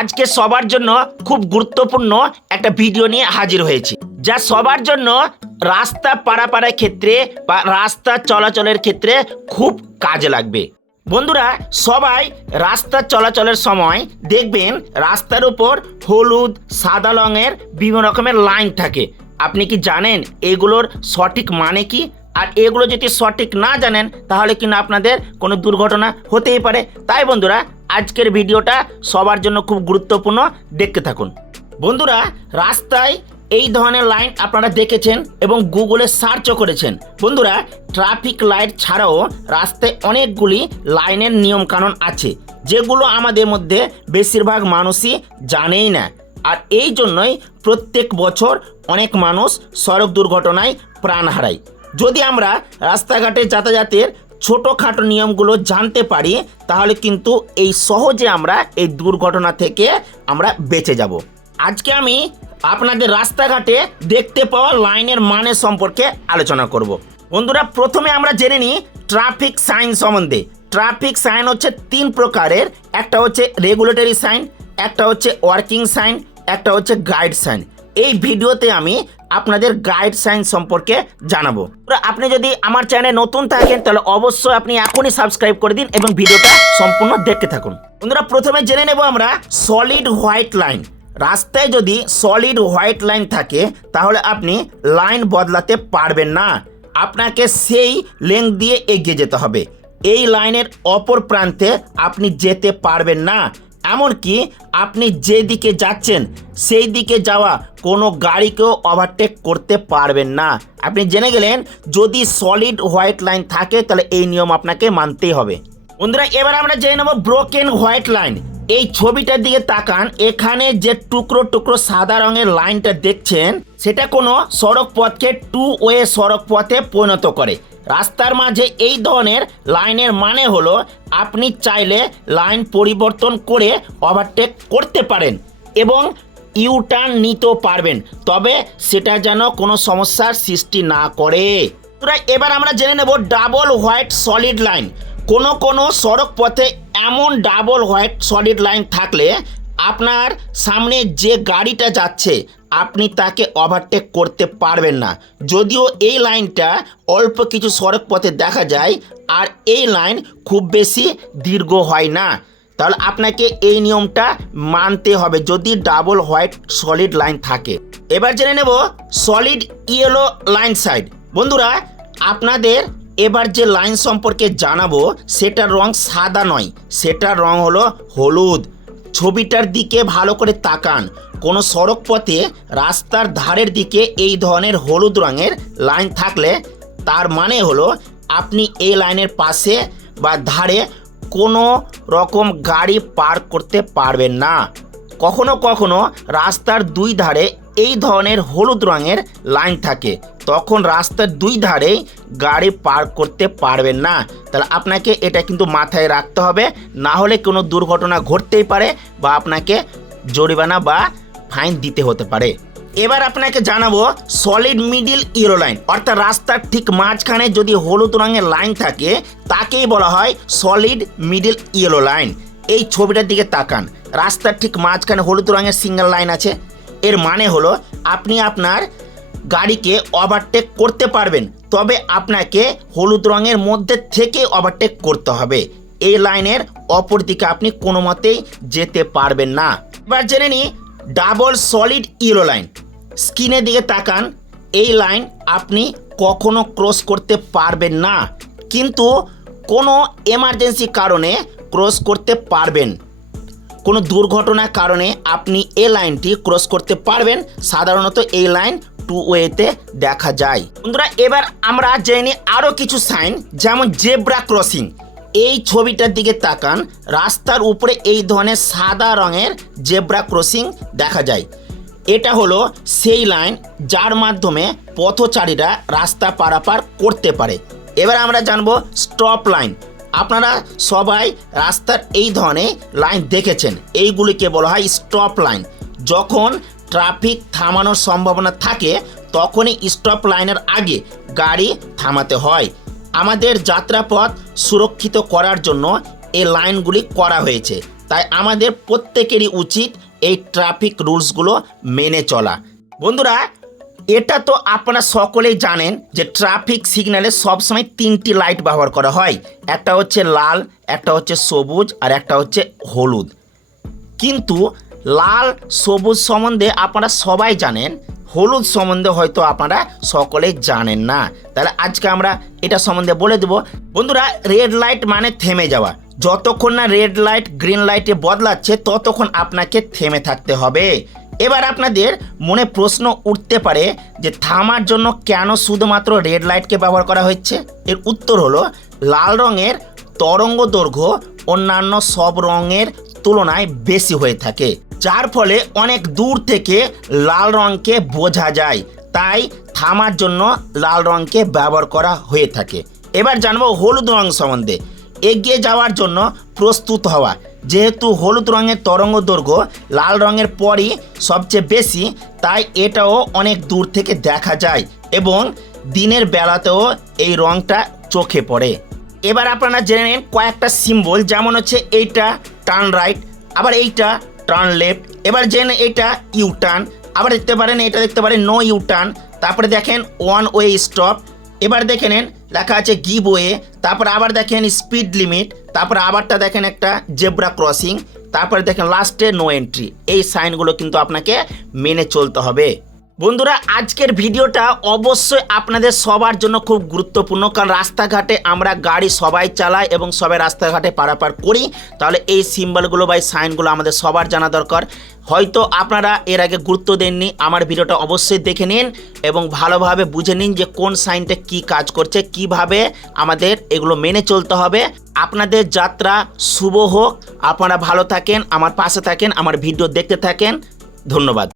আজকে সবার জন্য খুব গুরুত্বপূর্ণ একটা ভিডিও নিয়ে হাজির হয়েছি, যা সবার জন্য রাস্তা পারাপারের ক্ষেত্রে বা রাস্তা চলাচলের ক্ষেত্রে খুব কাজে লাগবে। বন্ধুরা, সবাই রাস্তা চলাচলের সময় দেখবেন রাস্তার উপর হলুদ, সাদা রঙের বিভিন্ন রকমের লাইন থাকে। আপনি কি জানেন এগুলোর সঠিক মানে কি? আর এগুলো যদি সঠিক না জানেন, তাহলে কিন্তু আপনাদের কোনো দুর্ঘটনা হতেই পারে। তাই বন্ধুরা আজকের ভিডিওটা সবার জন্য খুব গুরুত্বপূর্ণ, দেখতে থাকুন। বন্ধুরা, রাস্তায় এই ধরনের লাইন আপনারা দেখেছেন এবং গুগলে সার্চও করেছেন। বন্ধুরা, ট্রাফিক লাইট ছাড়াও রাস্তায় অনেকগুলি লাইনের নিয়মকানুন আছে, যেগুলো আমাদের মধ্যে বেশিরভাগ মানুষই জানেই না। আর এই জন্যই প্রত্যেক বছর অনেক মানুষ সড়ক দুর্ঘটনায় প্রাণ হারায়। যদি আমরা রাস্তাঘাটে যাতায়াতের ছোটোখাটো নিয়মগুলো জানতে পারি, তাহলে কিন্তু এই সহজে আমরা এই দুর্ঘটনা থেকে আমরা বেঁচে যাব। আজকে আমি আপনাদের রাস্তাঘাটে দেখতে পাওয়া লাইনের মানে সম্পর্কে আলোচনা করব। বন্ধুরা, প্রথমে আমরা জেনে নিই ট্রাফিক সাইন সম্বন্ধে। ট্রাফিক সাইন হচ্ছে তিন প্রকারের, একটা হচ্ছে রেগুলেটরি সাইন, একটা হচ্ছে ওয়ার্কিং সাইন, একটা হচ্ছে গাইড সাইন। এই ভিডিওতে আমি আপনাদের গাইড সাইন সম্পর্কে জানাব। আপনি যদি আমার চ্যানেলে নতুন থাকেন, তাহলে অবশ্যই আপনি এখনই সাবস্ক্রাইব করে দিন এবং ভিডিওটা সম্পূর্ণ দেখতে থাকুন। বন্ধুরা, প্রথমে জেনে নেব আমরা সলিড হোয়াইট লাইন রাস্তায় যদি সলিড হোয়াইট লাইন থাকে, তাহলে আপনি লাইন বদলাতে পারবেন না। আপনাকে সেই লেন্থ দিয়ে এগিয়ে যেতে হবে। এই লাইনের অপর প্রান্তে আপনি যেতে পারবেন না। এমনকি আপনি যে দিকে যাচ্ছেন, সেই দিকে যাওয়া কোনো গাড়িকেও ওভারটেক করতে পারবেন না। আপনি জেনে গেলেন, যদি সলিড হোয়াইট লাইন থাকে, তাহলে এই নিয়ম আপনাকে মানতেই হবে। বন্ধুরা, এবার আমরা জেনে নেব ব্রোকেন হোয়াইট লাইন এই ছবিটার দিকে তাকান, এখানে যে টুকরো টুকরো সাদা রঙের লাইনটা দেখছেন, সেটা কোনো সড়ক পথকে টু ওয়ে সড়ক পথে পরিণত করে। রাস্তার মাঝে এই ধরনের লাইনের মানে হলো আপনি চাইলে লাইন পরিবর্তন করে ওভারটেক করতে পারেন এবং ইউ টার্ন নিতেও পারবেন। তবে সেটা যেন কোনো সমস্যার সৃষ্টি না করে। এবার আমরা জেনে নেব ডাবল হোয়াইট সলিড লাইন কোনো কোনো সড়ক পথে এমন ডাবল হোয়াইট সলিড লাইন থাকলে আপনার সামনে যে গাড়িটা যাচ্ছে, আপনি তাকে ওভারটেক করতে পারবেন না। যদিও এই লাইনটা অল্প কিছু সড়ক পথে দেখা যায়, আর এই লাইন খুব বেশি দীর্ঘ হয় না। তাহলে আপনাকে এই নিয়মটা মানতে হবে যদি ডাবল হোয়াইট সলিড লাইন থাকে। এবার জেনে নেব সলিড ইয়েলো লাইন সাইড বন্ধুরা, আপনাদের এবার যে লাইন সম্পর্কে জানাব, সেটার রং সাদা নয়, সেটার রং হলো হলুদ। ছবিটার দিকে ভালো করে তাকান। কোনো সড়ক পথে রাস্তার ধারের দিকে এই ধরনের হলুদ রঙের লাইন থাকলে তার মানে হলো আপনি এই লাইনের পাশে বা ধারে কোনো রকম গাড়ি পার্ক করতে পারবেন না। কখনো কখনো রাস্তার দুই ধারে এই ধরনের হলুদ রঙের লাইন থাকে। তখন রাস্তার দুই ধারেই গাড়ি পার্ক করতে পারবেন না। তাহলে আপনাকে এটা কিন্তু মাথায় রাখতে হবে। না হলে কোনো দুর্ঘটনা ঘটতেই পারে বা আপনাকে জরিমানা বা ফাইন দিতে হতে পারে। এবার আপনাকে জানাব সলিড মিডিল ইরো লাইন অর্থাৎ রাস্তার ঠিক মাঝখানে যদি হলুদ রঙের লাইন থাকে, তাকেই বলা হয় সলিড মিডিল ইয়েলো লাইন এই ছবিটার দিকে তাকান। রাস্তার ঠিক মাঝখানে হলুদ রঙের সিঙ্গেল লাইন আছে। এর মানে হলো আপনি আপনার গাড়িকে ওভারটেক করতে পারবেন, তবে আপনাকে হলুদ রঙের মধ্যে থেকে ওভারটেক করতে হবে। এই লাইনের অপর দিকে আপনি কোনো মতেই যেতে পারবেন না। এবার জেনে নিই ডাবল সলিড ইয়েলো লাইন স্ক্রিনের দিকে তাকান, এই লাইন আপনি কখনো ক্রস করতে পারবেন না, কিন্তু কোনো এমার্জেন্সি কারণে ক্রস করতে পারবেন। কোনো দুর্ঘটনার কারণে আপনি এই লাইনটি ক্রস করতে পারবেন। সাধারণত এই লাইন টু ওয়েতে দেখা যায়। বন্ধুরা, এবার আমরা জেনে আরও কিছু সাইন, যেমন জেব্রা ক্রসিং। এই ছবিটার দিকে তাকান, রাস্তার উপরে এই ধরনের সাদা রঙের জেব্রা ক্রসিং দেখা যায়। এটা হলো সেই লাইন যার মাধ্যমে পথচারীরা রাস্তা পারাপার করতে পারে। এবার আমরা জানব স্টপ লাইন। আপনারা সবাই রাস্তার এই ধরনের লাইন দেখেছেন। এইগুলিকে বলা হয় স্টপ লাইন। যখন ট্রাফিক থামানোর সম্ভাবনা থাকে, তখনই স্টপ লাইনের আগে গাড়ি থামাতে হয়। আমাদের যাত্রাপথ সুরক্ষিত করার জন্য এই লাইনগুলি করা হয়েছে। তাই আমাদের প্রত্যেকেরই উচিত এই ট্রাফিক রুলসগুলো মেনে চলা। বন্ধুরা এটা তো আপনারা সকলেই জানেন যে ট্রাফিক সিগন্যালে সবসময় তিনটি লাইট ব্যবহার করা হয়। একটা হচ্ছে লাল, একটা হচ্ছে সবুজ, আর একটা হচ্ছে হলুদ। কিন্তু লাল, সবুজ সম্বন্ধে আপনারা সবাই জানেন, হলুদ সম্বন্ধে হয়তো আপনারা সকলেই জানেন না। তাহলে আজকে আমরা এটা সম্বন্ধে বলে দেব। বন্ধুরা রেড লাইট মানে থেমে যাওয়া। যতক্ষণ না রেড লাইট গ্রিন লাইটে বদলাচ্ছে, ততক্ষণ আপনাকে থেমে থাকতে হবে। এবার আপনাদের মনে প্রশ্ন উঠতে পারে যে থামার জন্য কেন শুধুমাত্র রেড লাইটকে ব্যবহার করা হচ্ছে এর উত্তর হলো, লাল রঙের তরঙ্গ দৈর্ঘ্য অন্যান্য সব রঙের তুলনায় বেশি হয়ে থাকে। যার ফলে অনেক দূর থেকে লাল রঙকে বোঝা যায়। তাই থামার জন্য লাল রঙকে ব্যবহার করা হয়ে থাকে। এবার জানব হলুদ রং সম্বন্ধে। এগিয়ে যাওয়ার জন্য প্রস্তুত হওয়া। যেহেতু হলুদ রঙের তরঙ্গ দৈর্ঘ্য, লাল রঙের পরই সবচেয়ে বেশি, তাই এটাও অনেক দূর থেকে দেখা যায় এবং দিনের বেলাতেও এই রঙটা চোখে পড়ে। এবার আপনারা জেনে নিন কয়েকটা সিম্বল যেমন হচ্ছে এইটা টার্ন রাইট আবার এইটা টার্ন লেফট এবার জেনে এইটা ইউ টার্ন আবার দেখতে পারেন, এটা দেখতে পারেন নো ইউ টার্ন তারপরে দেখেন ওয়ান ওয়ে স্টপ এবার দেখে নেন, লেখা আছে গি বয়ে তারপর আবার দেখেন স্পিড লিমিট, তারপর আবারটা দেখেন একটা জেব্রা ক্রসিং, তারপর দেখেন লাস্টে নো এন্ট্রি। এই সাইনগুলো কিন্তু আপনাকে মেনে চলতে হবে। বন্ধুরা, আজকের ভিডিওটা অবশ্যই আপনাদের সবার জন্য খুব গুরুত্বপূর্ণ, কারণ রাস্তাঘাটে আমরা গাড়ি সবাই চালাই এবং সবাই রাস্তাঘাটে পারাপার করি। তাহলে এই সিম্বলগুলো বা এই সাইনগুলো আমাদের সবার জানা দরকার। হয়তো আপনারা এর আগে গুরুত্ব দেননি, আমার ভিডিওটা অবশ্যই দেখে নিন এবং ভালোভাবে বুঝে নিন যে কোন সাইনটা কি কাজ করছে, কীভাবে আমাদের এগুলো মেনে চলতে হবে। আপনাদের যাত্রা শুভ হোক, আপনারা ভালো থাকেন, আমার পাশে থাকেন, আমার ভিডিও দেখতে থাকেন। ধন্যবাদ।